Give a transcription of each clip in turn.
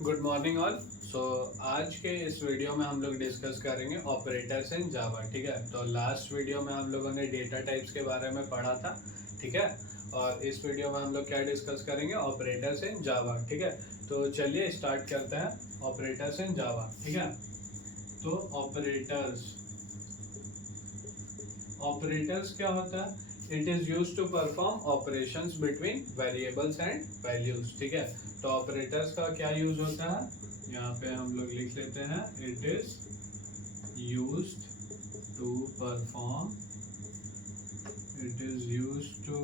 Good morning all. सो आज के इस वीडियो में हम लोग डिस्कस करेंगे ऑपरेटर्स इन जावा। ठीक है, तो लास्ट वीडियो में हम लोगों ने डेटा टाइप्स के बारे में पढ़ा था। ठीक है, और इस वीडियो में हम लोग क्या डिस्कस करेंगे, ऑपरेटर्स इन जावा। ठीक है, तो चलिए स्टार्ट करते हैं ऑपरेटर्स इन जावा। ठीक है, तो ऑपरेटर्स ऑपरेटर्स क्या होता है? It is use to perform operations between variables and values. ठीक है, तो ऑपरेटर्स का क्या यूज होता है, यहाँ पे हम लोग लिख लेते हैं, it is used to perform it is used to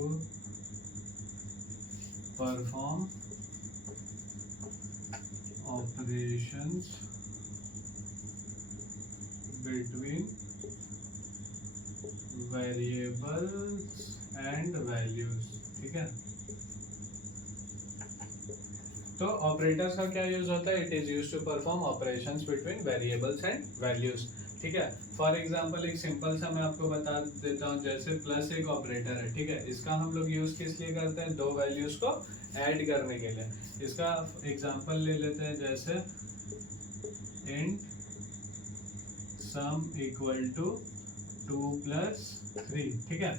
perform operations between variables and values. ठीक है, तो ऑपरेटर्स का क्या यूज होता है? It is use to perform operations between variables and values. ठीक है, फॉर एग्जांपल एक सिंपल सा मैं आपको बता देता हूँ, जैसे प्लस एक ऑपरेटर है। ठीक है, इसका हम लोग यूज किस लिए करते हैं? दो वैल्यूज को ऐड करने के लिए। इसका एग्जांपल ले लेते हैं, जैसे इंट सम इक्वल टू 2 + 3। ठीक है,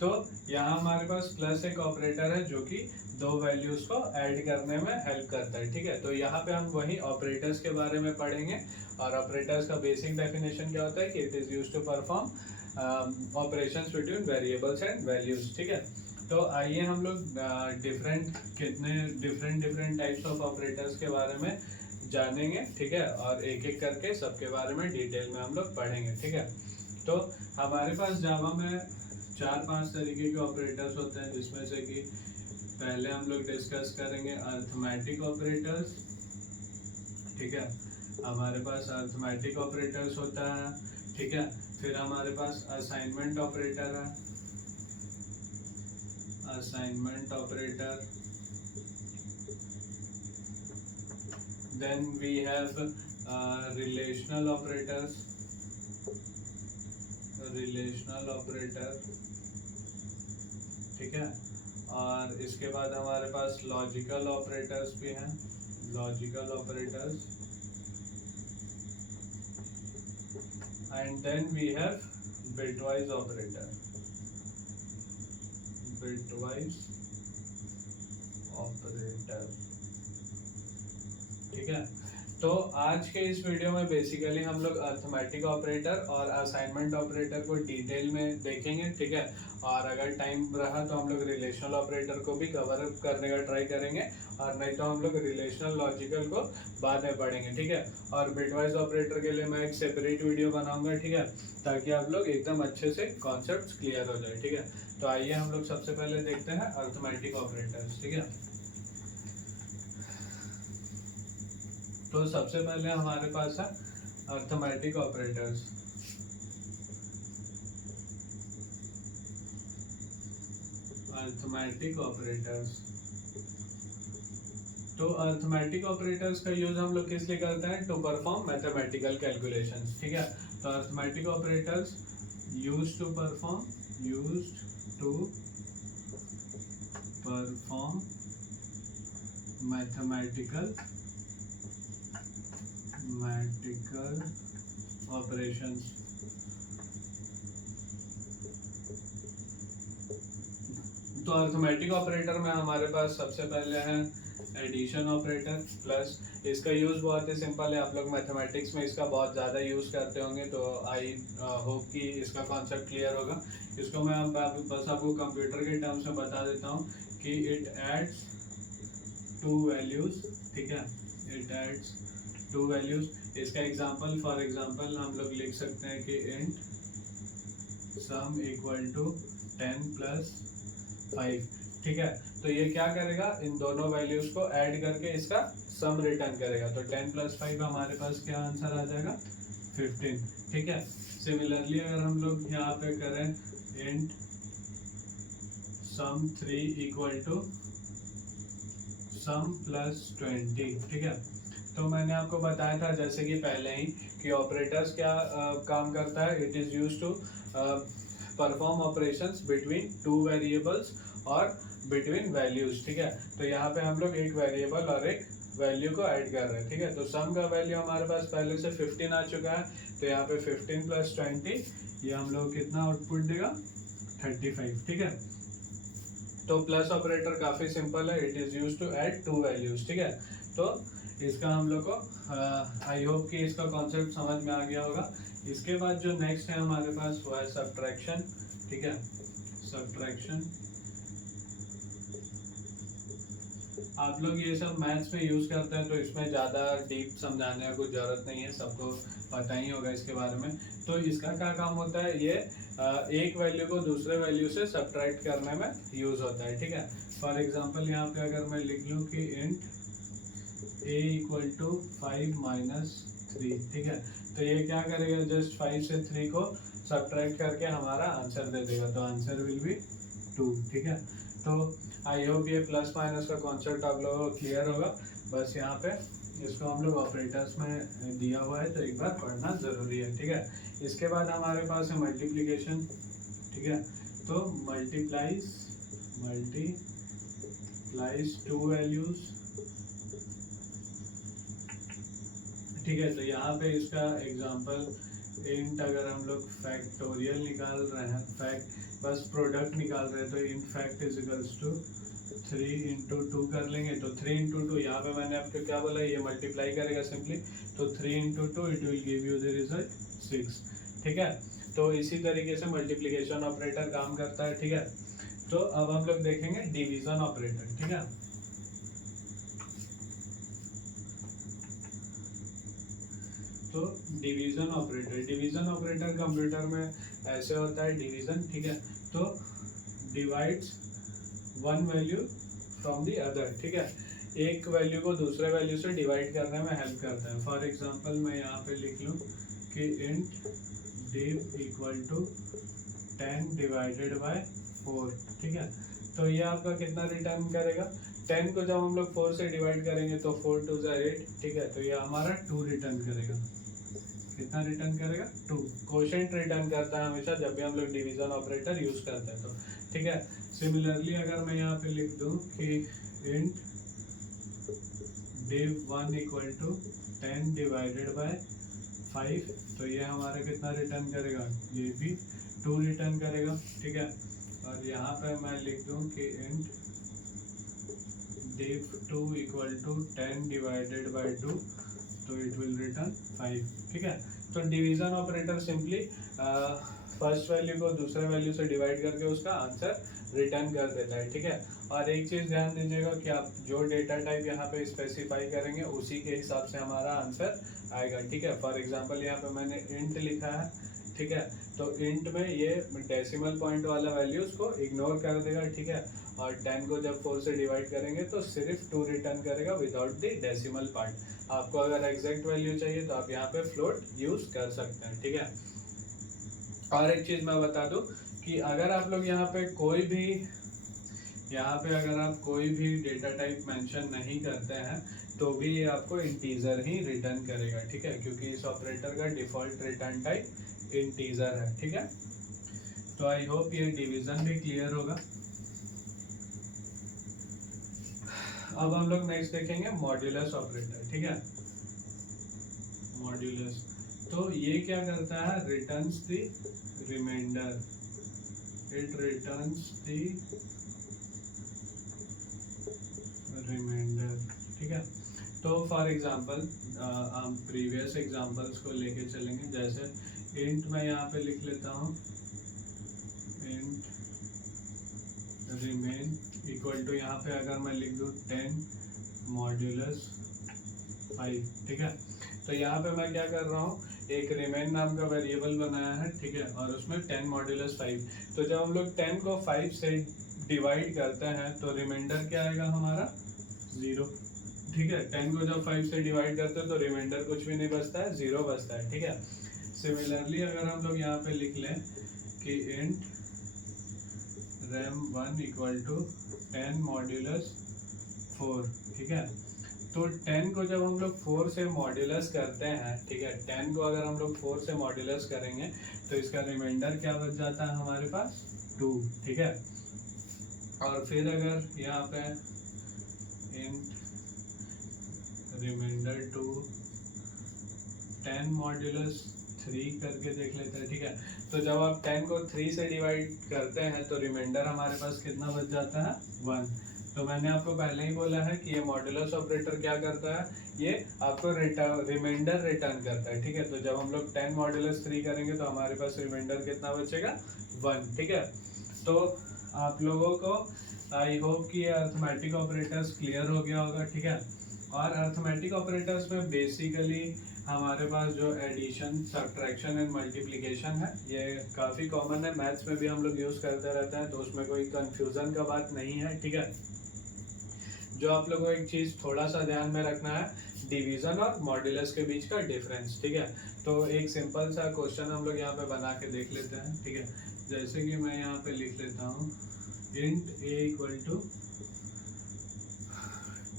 तो यहाँ हमारे पास प्लस एक ऑपरेटर है जो कि दो वैल्यूज को ऐड करने में हेल्प करता है। ठीक है, तो यहाँ पे हम वही ऑपरेटर्स के बारे में पढ़ेंगे। और ऑपरेटर्स का बेसिक डेफिनेशन क्या होता है कि it is used to perform operations between variables and values. ठीक है, तो आइए हम लोग डिफरेंट टाइप्स ऑफ ऑपरेटर्स के बारे में जानेंगे। ठीक है, और एक एक करके सबके बारे में डिटेल में हम लोग पढ़ेंगे। ठीक है, तो हमारे पास जावा में 4-5 तरीके के ऑपरेटर्स होते हैं, जिसमें से कि पहले हम लोग डिस्कस करेंगे अर्थमेटिक ऑपरेटर्स। ठीक है, हमारे पास अर्थमेटिक ऑपरेटर्स होता है। ठीक है, फिर हमारे पास असाइनमेंट ऑपरेटर है, assignment operator. Then we have relational operators, relational operator. ठीक है, और इसके बाद हमारे पास लॉजिकल ऑपरेटर्स भी हैं, logical operators. And then we have bitwise operator, bitwise operator. ठीक है, तो आज के इस वीडियो में बेसिकली हम लोग अर्थमेटिक ऑपरेटर और असाइनमेंट ऑपरेटर को डिटेल में देखेंगे। ठीक है, और अगर टाइम रहा तो हम लोग रिलेशनल ऑपरेटर को भी कवर अप करने का ट्राई करेंगे, और नहीं तो हम लोग रिलेशनल लॉजिकल को बाद में पढ़ेंगे। ठीक है, और बिटवाइज ऑपरेटर के लिए मैं एक सेपरेट वीडियो बनाऊंगा। ठीक है, ताकि आप लोग एकदम अच्छे से कॉन्सेप्ट क्लियर हो जाए। ठीक है, तो आइए हम लोग सबसे पहले देखते हैं अर्थमेटिक ऑपरेटर्स। ठीक है, तो सबसे पहले हमारे पास है अर्थमेटिक ऑपरेटर्स। अर्थमेटिक ऑपरेटर्स, तो अर्थमेटिक ऑपरेटर्स का यूज हम लोग किस लिए करते हैं? To perform mathematical calculations. ठीक है, तो arithmetic operators use to perform mathematical operations. तो अर्थमेटिक ऑपरेटर में हमारे पास सबसे पहले है एडिशन ऑपरेटर प्लस। इसका यूज बहुत ही सिंपल है, आप लोग मैथमेटिक्स में इसका बहुत ज़्यादा यूज करते होंगे, तो आई होप कि इसका कॉन्सेप्ट क्लियर होगा। इसको मैं बस आपको कंप्यूटर के टर्म्स में बता देता हूँ कि इट एड्स टू वैल्यूज। ठीक है, इट एड्स टू वैल्यूज। इसका एग्जांपल, फॉर एग्जांपल हम लोग लिख सकते हैं कि इंट सम इक्वल टू 10 + 5। ठीक है, तो ये क्या करेगा, इन दोनों वैल्यूज को ऐड करके इसका सम रिटर्न करेगा। तो 10 + 5 हमारे पास क्या आंसर आ जाएगा, 15। ठीक है, सिमिलरली अगर हम लोग यहाँ पे करें int some 3 equal to some + 20। ठीक है, तो मैंने आपको बताया था जैसे कि पहले ही कि ऑपरेटर्स क्या काम करता है, it is use to perform operations between two variables और बिटवीन वैल्यूज। ठीक है, तो यहाँ पे हम लोग एक वेरिएबल और एक वैल्यू को ऐड कर रहे हैं, ठीक है। तो सम का वैल्यू हमारे पास पहले से 15 आ चुका है, तो यहाँ पे 15 प्लस 20 ये हम लोग कितना आउटपुट देगा 35, ठीक है। तो प्लस ऑपरेटर काफी सिंपल है, it is use to add two values, ठीक है। तो इसका हम लोग को आई होप कि इसका कॉन्सेप्ट समझ में आ गया होगा। इसके बाद जो नेक्स्ट है हमारे पास वो है सब्ट्रैक्शन, ठीक है। सब्ट्रैक्शन आप लोग ये सब मैथ्स में यूज करते हैं, तो इसमें ज़्यादा डीप समझाने का कुछ ज़रूरत नहीं है, सबको पता ही होगा इसके बारे में। तो इसका क्या काम होता है, ये एक वैल्यू को दूसरे वैल्यू से सब्ट्रैक्ट करने में यूज होता है, ठीक है। फॉर एग्जांपल यहाँ पे अगर मैं लिख लूँ कि int a equal to 5 minus 3, ठीक है। तो ये क्या करेगा, जस्ट 5 से 3 को सब्ट्रैक्ट करके हमारा आंसर दे देगा, तो आंसर विल बी 2, ठीक है। तो आई होप ये प्लस माइनस का कॉन्सेप्ट आप लोगों को क्लियर होगा। बस यहाँ पे इसको हम लोग ऑपरेटर्स में दिया हुआ है, तो एक बार पढ़ना ज़रूरी है, ठीक है। इसके बाद हमारे पास है मल्टीप्लिकेशन, ठीक है। तो मल्टीप्लाइज टू वैल्यूज, ठीक है। तो यहाँ पे इसका एग्जांपल इंट अगर हम लोग फैक्टोरियल निकाल रहे हैं, फैक्ट बस प्रोडक्ट निकाल रहे हैं, तो int fact is equals to 3 into 2 कर लेंगे। तो 3 इंटू 2 यहाँ पे मैंने आपको क्या बोला, ये मल्टीप्लाई करेगा सिंपली, तो 3 into 2 it will give you the result 6, ठीक है। तो इसी तरीके से मल्टीप्लिकेशन ऑपरेटर काम करता है, ठीक है। तो अब हम लोग देखेंगे डिवीजन ऑपरेटर, ठीक है। तो डिवीजन ऑपरेटर कंप्यूटर में ऐसे होता है डिवीजन, ठीक है। तो divides one value from the other, ठीक है। एक वैल्यू को दूसरे वैल्यू से डिवाइड करने में हेल्प करता है। फॉर एग्जांपल मैं यहाँ पे लिख लूँ कि int div equal to 10 divided by 4, ठीक है। तो ये आपका कितना रिटर्न करेगा, 10 को जब हम लोग 4 से डिवाइड करेंगे तो 4 2 8, ठीक है। तो ये हमारा 2 रिटर्न करेगा, कितना रिटर्न करेगा 2। क्वोशिएंट रिटर्न करता है हमेशा जब भी हम लोग डिवीजन ऑपरेटर यूज करते हैं, तो ठीक है। सिमिलरली अगर मैं यहाँ पे लिख दूँ कि int div1 equal to 10 divided by 5, तो ये हमारा कितना रिटर्न करेगा, ये भी 2 रिटर्न करेगा, ठीक है। और यहाँ पे मैं लिख दूँ कि int div2 equal to 10 divided by 2, तो इट विल रिटर्न 5, ठीक है। तो division operator simply first value को दूसरे वैल्यू से डिवाइड करके उसका आंसर रिटर्न कर देता है, ठीक है। और एक चीज़ ध्यान दीजिएगा कि आप जो डेटा टाइप यहाँ पे स्पेसिफाई करेंगे उसी के हिसाब से हमारा आंसर आएगा, ठीक है। फॉर एग्जांपल यहाँ पे मैंने इंट लिखा है, ठीक है। तो इंट में ये डेसिमल पॉइंट वाला वैल्यू उसको इग्नोर कर देगा, ठीक है। और 10 को जब 4 से डिवाइड करेंगे तो सिर्फ 2 रिटर्न करेगा विदाउट द डेसिमल पार्ट। आपको अगर एग्जैक्ट वैल्यू चाहिए तो आप यहाँ पे फ्लोट यूज कर सकते हैं, ठीक है। और एक चीज़ मैं बता दूं कि अगर आप लोग यहाँ पे कोई भी डेटा टाइप मेंशन नहीं करते हैं तो भी ये आपको इंटीजर ही रिटर्न करेगा, ठीक है। क्योंकि इस ऑपरेटर का डिफॉल्ट रिटर्न टाइप इंटीजर है, ठीक है। तो आई होप ये डिवीजन भी क्लियर होगा। अब हम लोग नेक्स्ट देखेंगे मॉड्यूलस ऑपरेटर, ठीक है। मॉड्यूलस, तो ये क्या करता है, returns the reminder, it returns the reminder, ठीक है। तो फॉर एग्जांपल हम प्रीवियस एग्जांपल्स को लेके चलेंगे, जैसे इंट मैं यहाँ पे लिख लेता हूँ इंट रिमेन इक्वल टू, यहाँ पे अगर मैं लिख दूँ 10 मॉड्यूलस 5, ठीक है। तो यहाँ पे मैं क्या कर रहा हूँ, एक रिमेन नाम का वेरिएबल बनाया है, ठीक है। और उसमें 10 मॉड्यूलस 5, तो जब हम लोग 10 को 5 से डिवाइड करते हैं तो रिमाइंडर क्या आएगा हमारा 0, ठीक है। 10 को जब 5 से डिवाइड करते हैं तो रिमाइंडर कुछ भी नहीं बचता है, 0 बचता है, ठीक है। सिमिलरली अगर हम लोग यहाँ पे लिख लें कि int rem1 equal to 10 modulus 4, ठीक है। तो 10 को जब हम लोग 4 से मॉड्यूलस करते हैं, ठीक है, 10 को अगर हम लोग 4 से मॉड्यूलस करेंगे तो इसका रिमाइंडर क्या बच जाता है हमारे पास 2, ठीक है। और फिर अगर यहाँ पे इंट रिमाइंडर टू 10 मॉड्यूलस 3 करके देख लेते हैं, ठीक है। तो जब आप 10 को 3 से डिवाइड करते हैं तो रिमाइंडर हमारे पास कितना बच जाता है 1। तो मैंने आपको पहले ही बोला है कि ये मॉड्यूलस ऑपरेटर क्या करता है, ये आपको रिमाइंडर रिटर्न करता है, ठीक है। तो जब हम लोग 10 मॉड्यूलस 3 करेंगे तो हमारे पास रिमाइंडर कितना बचेगा 1, ठीक है। तो आप लोगों को आई होप कि ये अर्थमेटिक ऑपरेटर्स क्लियर हो गया होगा, ठीक है। और अर्थमेटिक ऑपरेटर्स में बेसिकली हमारे पास जो एडिशन, सब्ट्रैक्शन एंड मल्टीप्लिकेशन है, ये काफ़ी कॉमन है, मैथ्स में भी हम लोग यूज़ करते रहते हैं, तो उसमें कोई कंफ्यूजन का बात नहीं है, ठीक है। जो आप लोगों को एक चीज़ थोड़ा सा ध्यान में रखना है, डिवीज़न और मॉड्यूलस के बीच का डिफरेंस, ठीक है। तो एक सिंपल सा क्वेश्चन हम लोग यहाँ पे बना के देख लेते हैं, ठीक है। जैसे कि मैं यहाँ पे लिख लेता हूँ int a equal to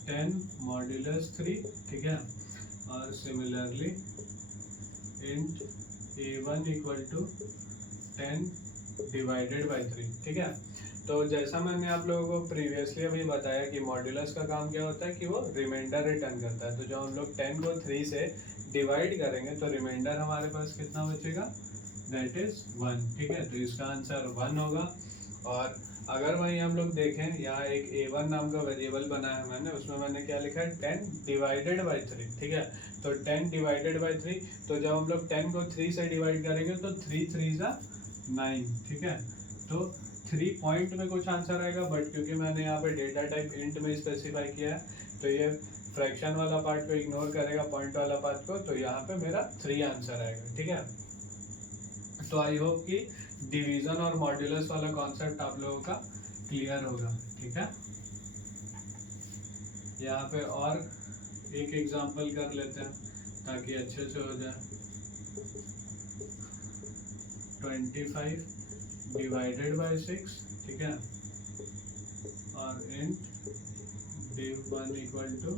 10 modulus 3, ठीक है। और similarly int a1 equal to 10 divided by 3, ठीक है। तो जैसा मैंने आप लोगों को प्रीवियसली अभी बताया कि मॉड्यूलस का काम क्या होता है कि वो रिमाइंडर रिटर्न करता है। तो जब हम लोग 10 को 3 से डिवाइड करेंगे तो रिमाइंडर हमारे पास कितना बचेगा, दैट इज 1, ठीक है। तो इसका आंसर 1 होगा। और अगर वहीं हम लोग देखें, यहाँ एक a1 नाम का वेरिएबल बना है मैंने, उसमें मैंने क्या लिखा है 10 डिवाइडेड बाई 3, ठीक है। तो 10 डिवाइडेड बाई 3, तो जब हम लोग 10 को 3 से डिवाइड करेंगे तो 3 3 जा 9, ठीक है। तो 3 पॉइंट में कुछ आंसर आएगा, बट क्योंकि मैंने यहाँ पे डेटा टाइप इंट में स्पेसिफाई किया है तो ये फ्रैक्शन वाला पार्ट को इग्नोर करेगा, पॉइंट वाला पार्ट को, तो यहाँ पे मेरा 3 आंसर आएगा, ठीक है। तो आई होप कि डिवीजन और मॉड्यूलस वाला कॉन्सेप्ट आप लोगों का क्लियर होगा, ठीक है। यहाँ पे और एक एग्जांपल कर लेते हैं ताकि अच्छे से हो जाए। 25 डिवाइडेड बाई 6, ठीक है। और int div1 equal to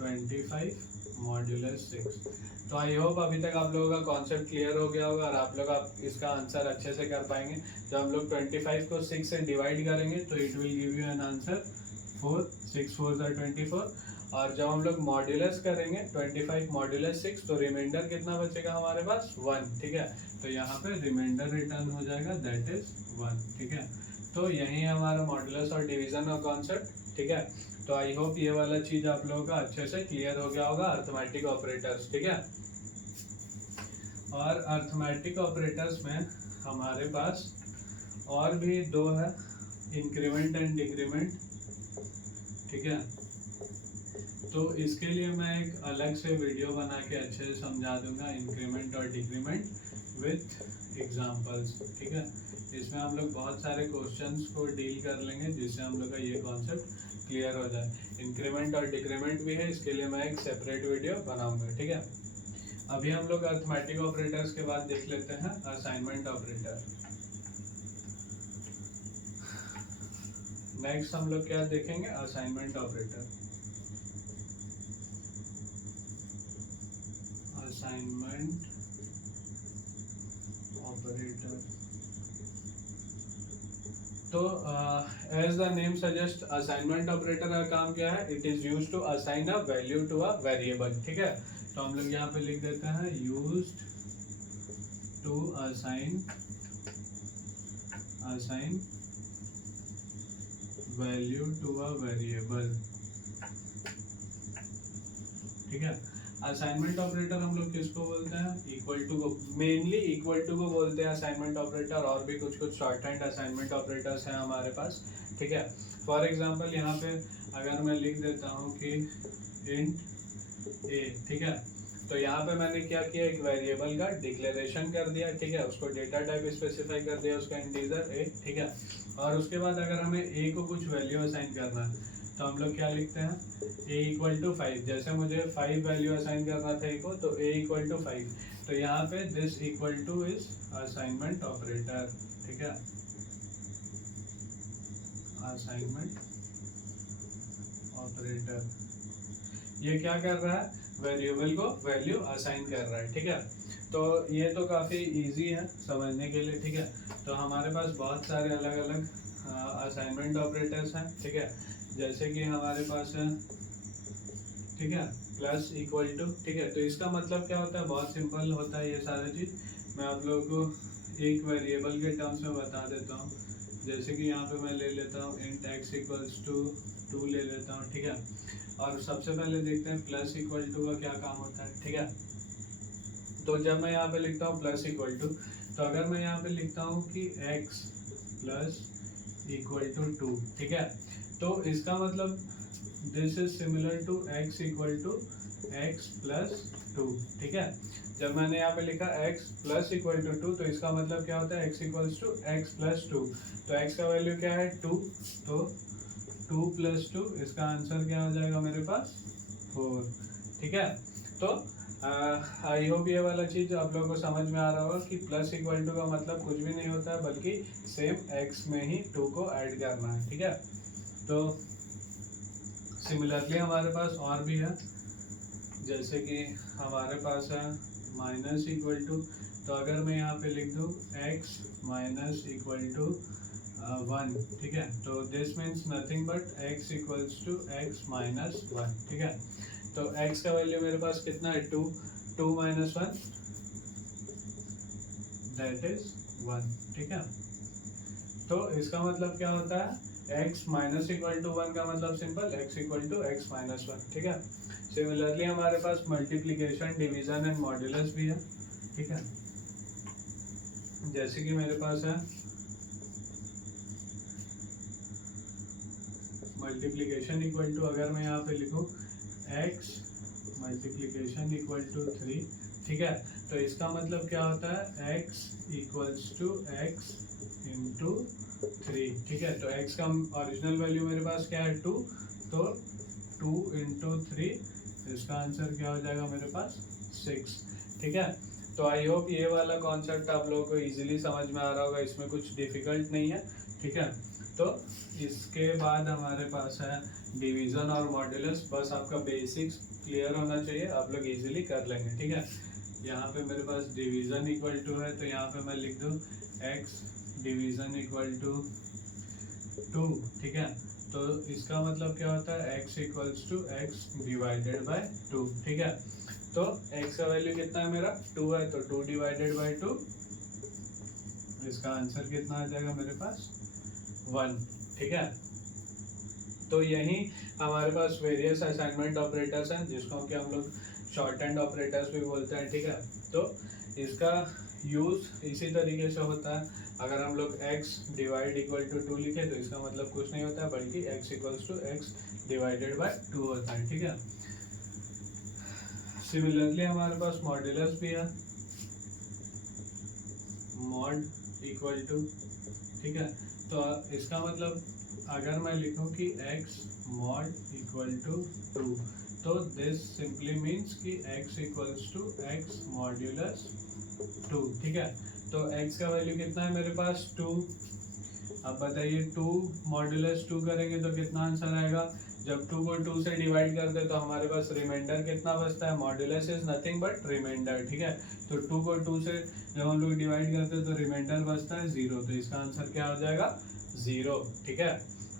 25 modulus 6। तो आई होप अभी तक आप लोगों का कॉन्सेप्ट क्लियर हो गया होगा और आप लोग इसका आंसर अच्छे से कर पाएंगे। जब हम लोग 25 को 6 से डिवाइड करेंगे तो it will give you an answer 4, 6 4 जा 24। और जब हम लोग मॉड्यूलस करेंगे 25 मॉड्यूलस 6 तो रिमाइंडर कितना बचेगा हमारे पास 1, ठीक है। तो यहाँ पे रिमाइंडर रिटर्न हो जाएगा, दैट इज 1, ठीक है। तो यही हमारा मॉड्यूलस और डिवीजन का कॉन्सेप्ट, ठीक है। तो आई होप ये वाला चीज आप लोगों का अच्छे से क्लियर हो गया होगा, अर्थमेटिक ऑपरेटर्स, ठीक है। और अर्थमेटिक ऑपरेटर्स में हमारे पास और भी 2 है, इंक्रीमेंट एंड डिक्रीमेंट, ठीक है। तो इसके लिए मैं एक अलग से वीडियो बना के अच्छे से समझा दूंगा, इंक्रीमेंट और डिक्रीमेंट विथ एग्जांपल्स, ठीक है। इसमें हम लोग बहुत सारे क्वेश्चंस को डील कर लेंगे जिससे हम लोग का ये कॉन्सेप्ट क्लियर हो जाए। इंक्रीमेंट और डिक्रीमेंट भी है, इसके लिए मैं एक सेपरेट वीडियो बनाऊंगा, ठीक है। अभी हम लोग अर्थमेटिक ऑपरेटर्स के बाद देख लेते हैं असाइनमेंट ऑपरेटर। नेक्स्ट हम लोग क्या देखेंगे, असाइनमेंट ऑपरेटर। असाइनमेंट ऑपरेटर, तो as the name suggest, assignment operator का काम क्या है, it is used to assign a value to a variable, ठीक है। तो हम लोग यहाँ पे लिख देते हैं used to assign value to a variable, ठीक है। असाइनमेंट ऑपरेटर हम लोग किसको बोलते हैं, इक्वल टू को, मेनली इक्वल टू को बोलते हैं असाइनमेंट ऑपरेटर, और भी कुछ शॉर्ट हैंड असाइनमेंट ऑपरेटर्स हैं हमारे पास, ठीक है। फॉर एग्जांपल यहाँ पे अगर मैं लिख देता हूँ कि इंट ए, ठीक है। तो यहाँ पे मैंने क्या किया, एक वेरिएबल का डिक्लेरेशन कर दिया, ठीक है। उसको डेटा टाइप स्पेसिफाई कर दिया, उसका इंटीजर ए, ठीक है। और उसके बाद अगर हमें ए को कुछ वैल्यू असाइन करना है तो हम लोग क्या लिखते हैं, a इक्वल टू 5। जैसे मुझे 5 वैल्यू असाइन करना था a को, तो a इक्वल टू 5। तो यहाँ पे this equal two is assignment operator, ठीक है। असाइनमेंट ऑपरेटर ये क्या कर रहा है, वेरिएबल को वैल्यू असाइन कर रहा है, ठीक है। तो ये तो काफ़ी इजी है समझने के लिए, ठीक है। तो हमारे पास बहुत सारे अलग अलग असाइनमेंट ऑपरेटर्स हैं, ठीक है। जैसे कि हमारे पास है ठीक है, प्लस इक्वल टू, ठीक है। तो इसका मतलब क्या होता है, बहुत सिंपल होता है ये सारा चीज़। मैं आप लोगों को एक वेरिएबल के टर्म्स में बता देता हूँ। जैसे कि यहाँ पे मैं ले लेता हूँ इंट x इक्वल्स टू 2 ले लेता हूँ, ठीक है। और सबसे पहले देखते हैं प्लस इक्वल टू का क्या काम होता है, ठीक है। तो जब मैं यहाँ पे लिखता हूँ प्लस इक्वल टू, तो अगर मैं यहाँ पे लिखता हूँ कि x प्लस इक्वल टू 2, ठीक है, तो इसका मतलब this is similar to x equal to x plus 2, ठीक है। जब मैंने यहाँ पे लिखा x प्लस इक्वल टू 2, तो इसका मतलब क्या होता है x equals to x plus 2। तो x का वैल्यू क्या है 2, तो 2 प्लस 2, इसका आंसर क्या हो जाएगा मेरे पास 4, ठीक है। तो आई होप ये वाला चीज़ आप लोगों को समझ में आ रहा होगा कि प्लस इक्वल टू का मतलब कुछ भी नहीं होता है, बल्कि सेम x में ही 2 को ऐड करना है, ठीक है। तो सिमिलरली हमारे पास और भी है, जैसे कि हमारे पास है माइनस इक्वल टू। तो अगर मैं यहाँ पे लिख दूँ x माइनस इक्वल टू 1, ठीक है, तो this means nothing but x equals to x minus 1, ठीक है। तो x का वैल्यू मेरे पास कितना है 2, 2 माइनस 1 दैट इज 1, ठीक है। तो इसका मतलब क्या होता है x माइनस इक्वल टू 1 का मतलब simple x equal to x minus 1, ठीक है। सिमिलरली हमारे पास मल्टीप्लिकेशन, डिवीजन एंड मॉड्यूलस भी है, ठीक है। जैसे कि मेरे पास है मल्टीप्लिकेशन इक्वल टू, अगर मैं यहाँ पे लिखूँ x मल्टीप्लिकेशन इक्वल टू 3, ठीक है, तो इसका मतलब क्या होता है x equals to x into 3, ठीक है। तो x का ओरिजिनल वैल्यू मेरे पास क्या है 2, तो 2 इंटू 3, इसका आंसर क्या हो जाएगा मेरे पास 6, ठीक है। तो आई होप ये वाला कॉन्सेप्ट आप लोगों को इजीली समझ में आ रहा होगा, इसमें कुछ डिफिकल्ट नहीं है, ठीक है। तो इसके बाद हमारे पास है डिवीज़न और मॉड्यूलस। बस आपका बेसिक्स क्लियर होना चाहिए, आप लोग इजीली कर लेंगे, ठीक है। यहाँ पे मेरे पास डिवीज़न इक्वल टू है, तो यहाँ पे मैं लिख दूँ x डिवीज़न इक्वल टू 2, ठीक है। तो इसका मतलब क्या होता है x equals to x divided by 2, ठीक है। तो x का वैल्यू कितना है मेरा 2 है, तो 2 डिवाइडेड बाय 2, इसका आंसर कितना आ जाएगा मेरे पास 1, ठीक है। तो यही हमारे पास वेरियस असाइनमेंट ऑपरेटर्स हैं, जिसको कि हम लोग शॉर्ट हैंड ऑपरेटर्स भी बोलते हैं, ठीक है। तो इसका यूज़ इसी तरीके से होता है। अगर हम लोग x डिवाइड इक्वल टू 2 लिखे, तो इसका मतलब कुछ नहीं होता है, बल्कि x equals to x divided by 2 होता है, ठीक है। सिमिलरली हमारे पास मॉड्यूलस भी है, मॉड इक्वल टू, ठीक है। तो इसका मतलब अगर मैं लिखूं कि x मॉड इक्वल टू 2, तो दिस सिंपली मीन्स कि x equals to x modulus 2, ठीक है। तो x का वैल्यू कितना है मेरे पास 2। अब बताइए 2 मॉड्यूलस 2 करेंगे तो कितना आंसर आएगा। जब 2 को 2 से डिवाइड कर दे तो हमारे पास रिमाइंडर कितना बचता है, modulus is nothing but reminder, ठीक है। तो 2 को 2 से जब हम लोग डिवाइड करते हैं तो रिमाइंडर बचता है 0, तो इसका आंसर क्या हो जाएगा 0, ठीक है।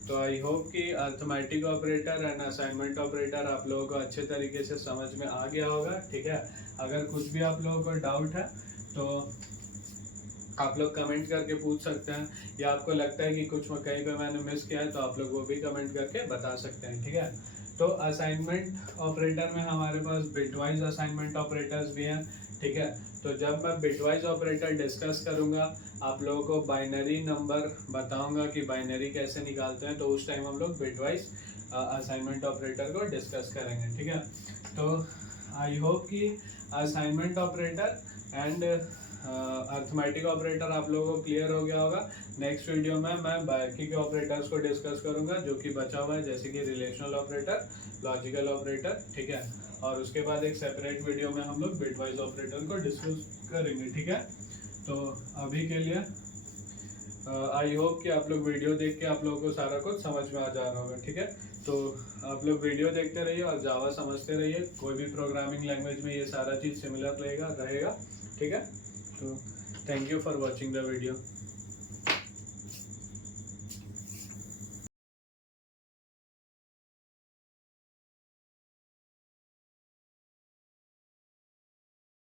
तो आई होप कि arithmetic operator and assignment operator आप लोगों को अच्छे तरीके से समझ में आ गया होगा, ठीक है। अगर कुछ भी आप लोगों को डाउट है तो आप लोग कमेंट करके पूछ सकते हैं, या आपको लगता है कि कुछ कहीं पे मैंने मिस किया है तो आप लोग वो भी कमेंट करके बता सकते हैं, ठीक है। तो असाइनमेंट ऑपरेटर में हमारे पास बिटवाइज असाइनमेंट ऑपरेटर्स भी हैं, ठीक है। तो जब मैं बिटवाइज ऑपरेटर डिस्कस करूंगा, आप लोगों को बाइनरी नंबर बताऊंगा कि बाइनरी कैसे निकालते हैं, तो उस टाइम हम लोग बिटवाइज असाइनमेंट ऑपरेटर को डिस्कस करेंगे, ठीक है। तो आई होप कि assignment operator and arithmetic operator आप लोगों को क्लियर हो गया होगा। नेक्स्ट वीडियो में मैं बाकी के ऑपरेटर्स को डिस्कस करूंगा जो कि बचा हुआ है, जैसे कि रिलेशनल ऑपरेटर, लॉजिकल ऑपरेटर, ठीक है। और उसके बाद एक सेपरेट वीडियो में हम लोग बिटवाइज ऑपरेटर को डिस्कस करेंगे, ठीक है। तो अभी के लिए आई होप कि आप लोग वीडियो देख के आप लोगों को सारा कुछ समझ में आ जा रहा होगा, ठीक है। तो आप लोग वीडियो देखते रहिए और जावा समझते रहिए। कोई भी प्रोग्रामिंग लैंग्वेज में ये सारा चीज़ सिमिलर रहेगा, ठीक है। तो thank you for watching the video.